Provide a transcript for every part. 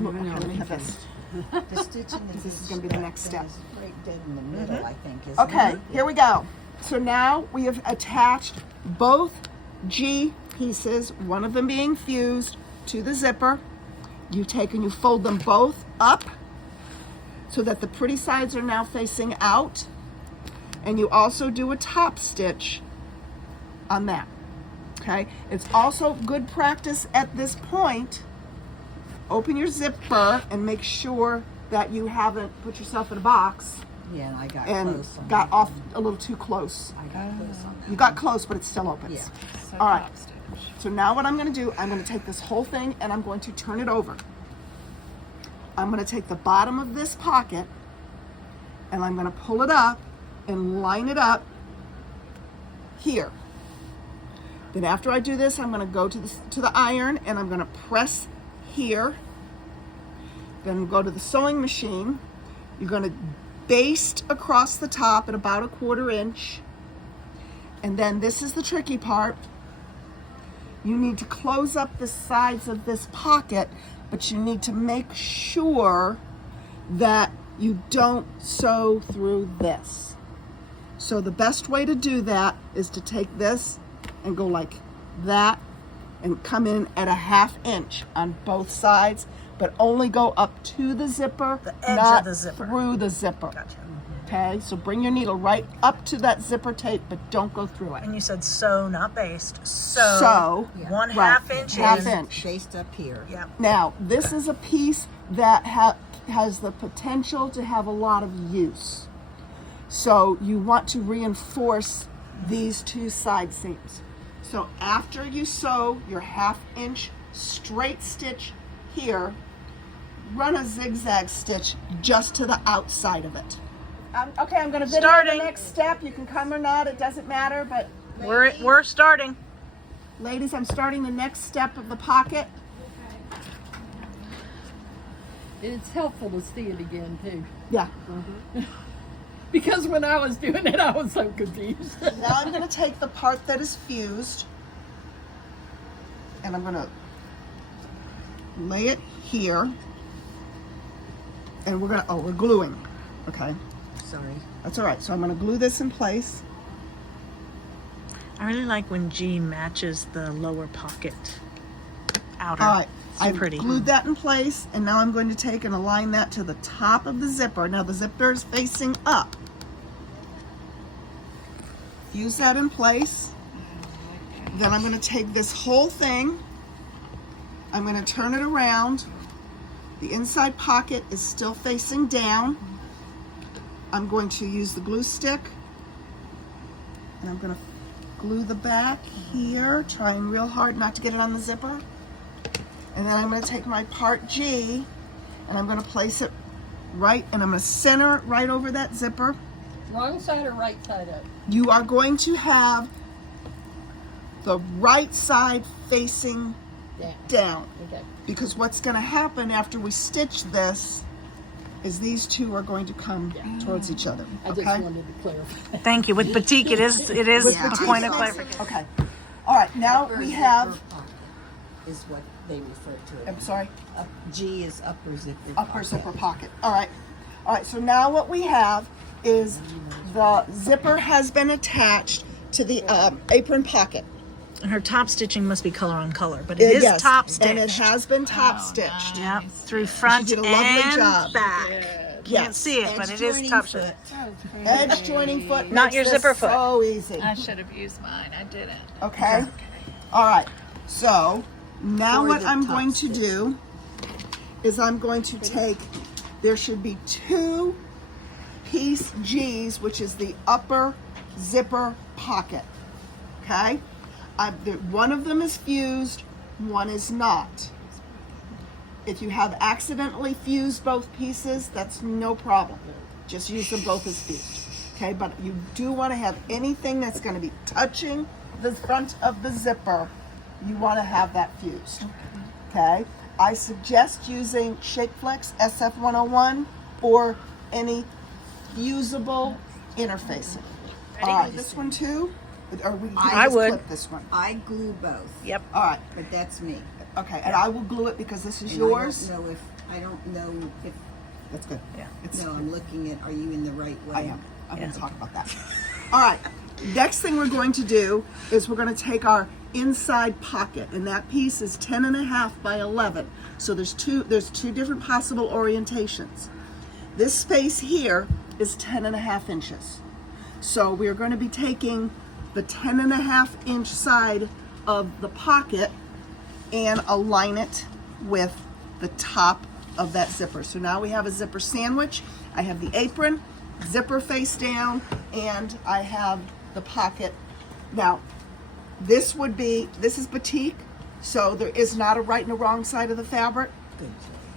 move. Okay, let me have this. The stitching is This is going to be the next step. right dead in the middle, I think. Isn't Okay, it? here we go. So now we have attached both G pieces, one of them being fused, to the zipper. You take and you fold them both up so that the pretty sides are now facing out. And you also do a top stitch on that. Okay, it's also good practice at this point. Open your zipper and make sure that you haven't put yourself in a box Yeah, and I got and close on got that off one. a little too close. I got close on that. You got close, but it still opens. Yeah. All right. So now what I'm going to do, I'm going to take this whole thing and I'm going to turn it over. I'm going to take the bottom of this pocket and I'm going to pull it up and line it up here. Then after I do this, I'm going to go to the iron and I'm going to press here. Then go to the sewing machine. You're going to baste across the top at about 1/4 inch. And then this is the tricky part. You need to close up the sides of this pocket, but you need to make sure that you don't sew through this. So the best way to do that is to take this and go like that and come in at 1/2 inch on both sides, but only go up to the zipper, The edge not of the zipper. through the zipper. Gotcha. Okay, so bring your needle right up to that zipper tape, but don't go through it. And you said sew, not baste. Sew. So, One right, half inch half in. inch. Based up here. Yeah. Now, this is a piece that has the potential to have a lot of use. So you want to reinforce these two side seams. So after you sew your 1/2 inch straight stitch here, run a zigzag stitch just to the outside of it. Okay, I'm going to video Starting. the next step. You can come or not, it doesn't matter, but We're starting. ladies, I'm starting the next step of the pocket. It's helpful to see it again too, Yeah. because when I was doing it, I was so confused. Now I'm going to take the part that is fused and I'm going to lay it here. And we're gluing. Okay, Sorry. that's all right. So I'm going to glue this in place. I really like when G matches the lower pocket outer. All right, It's I've pretty. glued that in place, and now I'm going to take and align that to the top of the zipper. Now the zipper is facing up. Fuse that in place. Then I'm going to take this whole thing. I'm going to turn it around. The inside pocket is still facing down. I'm going to use the glue stick, and I'm going to glue the back here, trying real hard not to get it on the zipper. And then I'm going to take my part G and I'm going to place it right, and I'm going to center it right over that zipper. Wrong side or right side up? You are going to have the right side facing Yeah. down, Okay. because what's going to happen after we stitch this is these two are going to come towards each other. I just Okay? wanted to clarify. Thank you. With batik, it is With a batik, point of yes. clarification. Okay. All right. Now Upper we zipper have. pocket is what they refer to it. I'm sorry. G is upper zipper Upper pocket. zipper pocket. All right. All right. So now what we have is the zipper has been attached to the apron pocket. Her top stitching must be color on color, but it is Yes, top stitched. and it has been top stitched. Yep, through front She did a lovely and job. back. Can't Yes. see it, but Edge it is joining top foot. stitched. Edge joining foot. Not makes your this zipper foot. So easy. I should have used mine. I didn't. Okay. All right. So now For what the I'm top going to stitch. do is I'm going to take. There should be 2 piece G's, which is the upper zipper pocket. Okay. One of them is fused, one is not. If you have accidentally fused both pieces, that's no problem. Just use them both as fused. Okay, but you do want to have anything that's going to be touching the front of the zipper, you want to have that fused. Okay, I suggest using Shapeflex SF101 or any fusible interfacing. All right, this one too? Or we can I just would. clip this one. I glue both, Yep. All right, but that's me. okay, and I will glue it because this is And yours. I don't know if I don't know if, That's good. Yeah. no, I'm looking at, are you in the right way? I am. I'm going Yeah. to talk about that. All right. Next thing we're going to do is we're going to take our inside pocket, and that piece is 10.5 by 11. So there's two different possible orientations. This space here is 10.5 inches. So we're going to be taking the 10.5 inch side of the pocket and align it with the top of that zipper. So now we have a zipper sandwich. I have the apron, zipper face down, and I have the pocket. Now, this is batik, so there is not a right and a wrong side of the fabric. Good.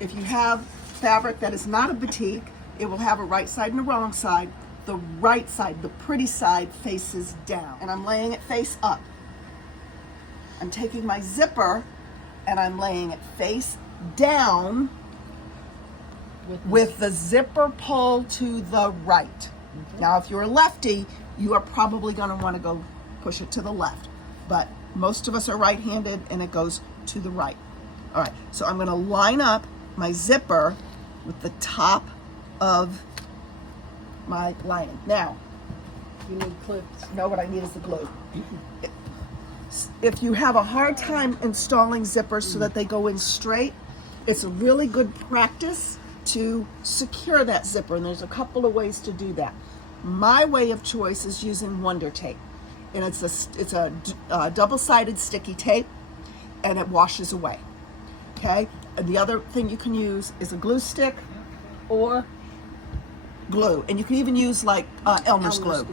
If you have fabric that is not a batik, it will have a right side and a wrong side. The right side, the pretty side, faces down, and I'm laying it face up. I'm taking my zipper and I'm laying it face down with the zipper pull to the right. Now, if you're a lefty, you are probably going to want to go push it to the left, but most of us are right-handed and it goes to the right. All right, so I'm going to line up my zipper with the top of my lining. Now, You need clips. no, what I need is the glue. If you have a hard time installing zippers so that they go in straight, it's a really good practice to secure that zipper, and there's a couple of ways to do that. My way of choice is using Wonder Tape, and it's a double-sided sticky tape, and it washes away. Okay, and the other thing you can use is a glue stick or glue, and you can even use like Elmer's glue.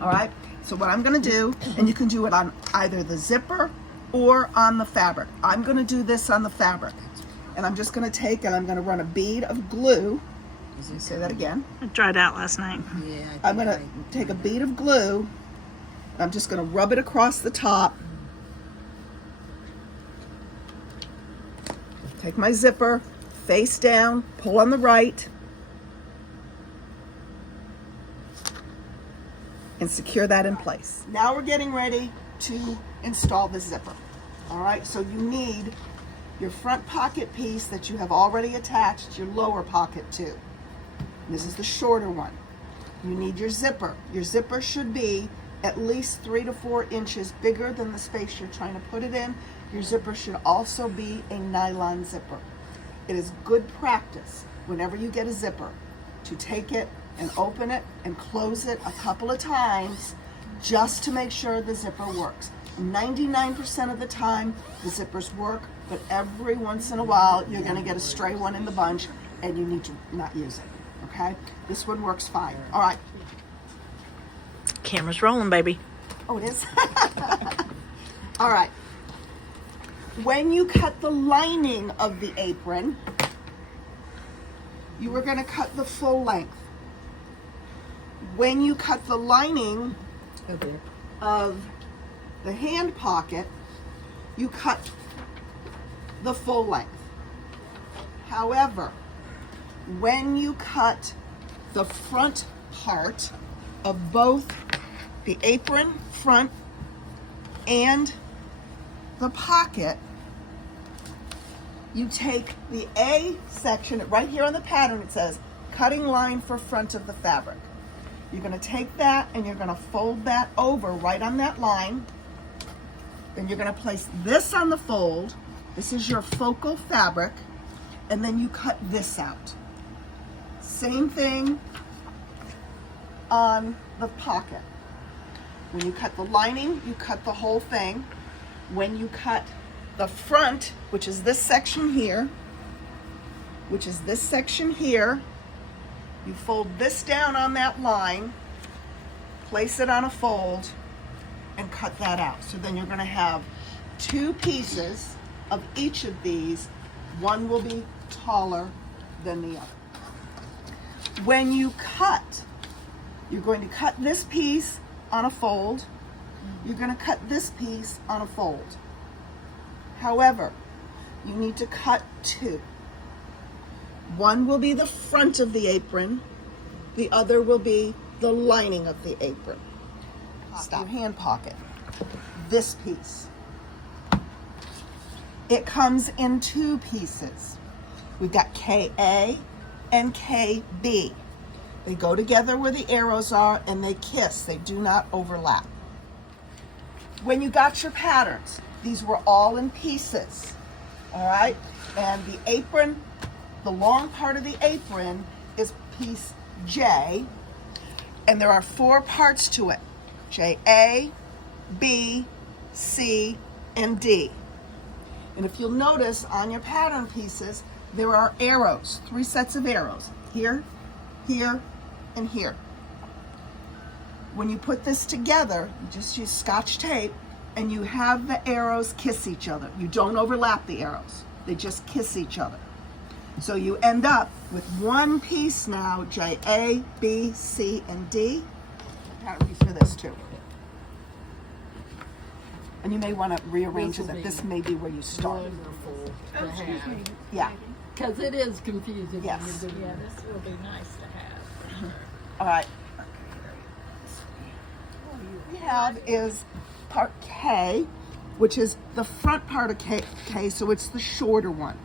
All right, so what I'm going to do, and you can do it on either the zipper or on the fabric. I'm going to do this on the fabric, and I'm just going to take and I'm going to run a bead of glue. Say that again. It dried out last night. Yeah, I think I'm going to take a bead of glue, and I'm just going to rub it across the top. Take my zipper, face down, pull on the right, and secure that in place. Now we're getting ready to install the zipper. All right, so you need your front pocket piece that you have already attached your lower pocket to. This is the shorter one. You need your zipper. Your zipper should be at least 3 to 4 inches bigger than the space you're trying to put it in. Your zipper should also be a nylon zipper. It is good practice whenever you get a zipper to take it and open it and close it a couple of times just to make sure the zipper works. 99% of the time the zippers work, but every once in a while you're going to get a stray one in the bunch and you need to not use it. Okay? This one works fine. All right. Camera's rolling, baby. Oh, it is? All right. When you cut the lining of the apron, you are going to cut the full length. When you cut the lining of the hand pocket, you cut the full length. However, when you cut the front part of both the apron front and the pocket, you take the A section, right here on the pattern it says cutting line for front of the fabric. You're going to take that and you're going to fold that over right on that line. Then you're going to place this on the fold. This is your focal fabric, and then you cut this out. Same thing on the pocket. When you cut the lining, you cut the whole thing. When you cut the front, which is this section here, you fold this down on that line, place it on a fold, and cut that out. So then you're going to have 2 pieces of each of these. One will be taller than the other. When you cut, you're going to cut this piece on a fold. You're going to cut this piece on a fold. However, you need to cut 2. One will be the front of the apron. The other will be the lining of the apron. Stop. Your hand pocket. This piece. It comes in 2 pieces. We've got KA and KB. They go together where the arrows are and they kiss. They do not overlap. When you got your patterns, these were all in pieces, all right? And the apron, the long part of the apron is piece J, and there are 4 parts to it: J, A, B, C, and D. And if you'll notice on your pattern pieces, there are arrows, 3 sets of arrows, here, here, and here. When you put this together, you just use Scotch tape and you have the arrows kiss each other. You don't overlap the arrows. They just kiss each other. So you end up with one piece now, J, A, B, C, and D. Pattern piece for this too. And you may want to rearrange it, that this may be where you start. Wonderful to have. Yeah. Because it is confusing. Yes. When you're doing Yeah, it. this will be nice to have for sure. All right. What we have is part K, which is the front part of K, so it's the shorter one.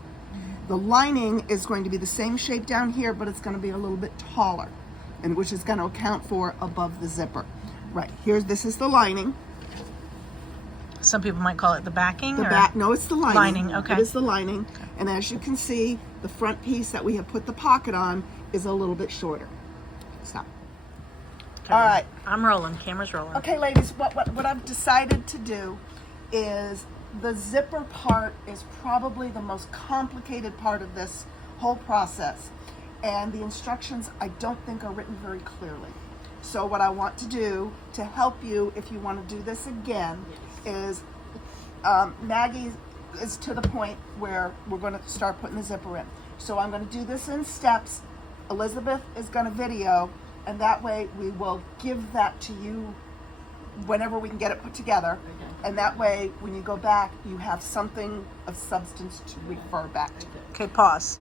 The lining is going to be the same shape down here, but it's going to be a little bit taller, and which is going to account for above the zipper. Right, this is the lining. Some people might call it the backing. The or? back, no, it's the lining. Lining, okay. It is the lining. And as you can see, the front piece that we have put the pocket on is a little bit shorter. Stop. Okay. All right. I'm rolling. Camera's rolling. Okay, ladies, what I've decided to do is the zipper part is probably the most complicated part of this whole process. And the instructions, I don't think, are written very clearly. So what I want to do to help you, if you want to do this again, is Maggie is to the point where we're going to start putting the zipper in. So I'm going to do this in steps. Elizabeth is going to video, and that way we will give that to you whenever we can get it put together. And that way, when you go back, you have something of substance to refer back to. Okay, pause.